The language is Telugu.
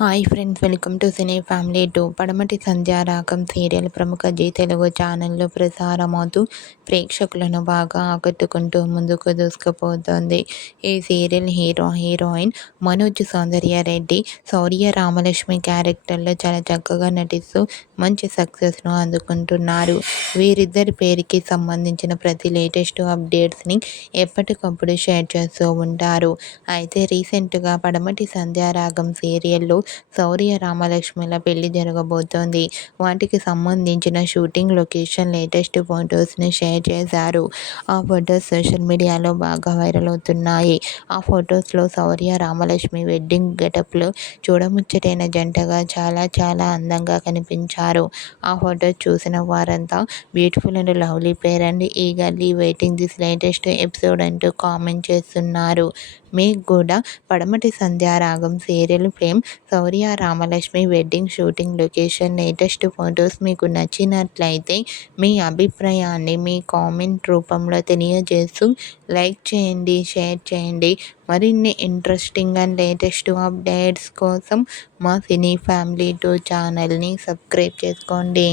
Hi friends, welcome to cine family 2. పడమటి సంధ్యారాగం సీరియల్ ప్రముఖ జీ తెలుగు ఛానల్లో ప్రసారమవుతూ ప్రేక్షకులను బాగా ఆకట్టుకుంటూ ముందుకు దూసుకుపోతోంది. ఈ సీరియల్ హీరోయిన్ మనోజ్ సౌందర్యారెడ్డి, శౌర్య రామలక్ష్మి క్యారెక్టర్లో చాలా చక్కగా నటిస్తూ మంచి సక్సెస్ను అందుకుంటున్నారు. వీరిద్దరి పేరుకి సంబంధించిన ప్రతి లేటెస్ట్ అప్డేట్స్ని ఎప్పటికప్పుడు షేర్ చేస్తూ ఉంటారు. అయితే రీసెంట్గా పడమటి సంధ్యారాగం సీరియల్లో శౌర్య రామలక్ష్మిల పెళ్లి జరగబోతోంది. వాటికి సంబంధించిన షూటింగ్ లొకేషన్ లేటెస్ట్ ఫొటోస్ని షేర్ చేశారు. ఆ ఫొటోస్ సోషల్ మీడియాలో బాగా వైరల్ అవుతున్నాయి. ఆ ఫొటోస్లో శౌర్య రామలక్ష్మి వెడ్డింగ్ గెటప్లో చూడముచ్చటైన జంటగా చాలా చాలా అందంగా కనిపించారు. ఆ ఫొటోస్ చూసిన వారంతా beautiful and lovely pair and eagerly waiting this latest episode అంటూ కామెంట్ చేస్తున్నారు. మీకు కూడా Padamati Sandhyaragam serial fame Shaurya Ramalakshmi wedding shooting location latest photos మీకు నచ్చినట్లయితే మీ అభిప్రాయాన్ని మీ కామెంట్ రూపంలో తెలియజేస్తూ లైక్ చేయండి, షేర్ చేయండి. మరిన్ని ఇంట్రెస్టింగ్ అండ్ లేటెస్ట్ అప్డేట్స్ కోసం మా సినీ ఫ్యామిలీ 2 ఛానల్ని సబ్స్క్రైబ్ చేసుకోండి.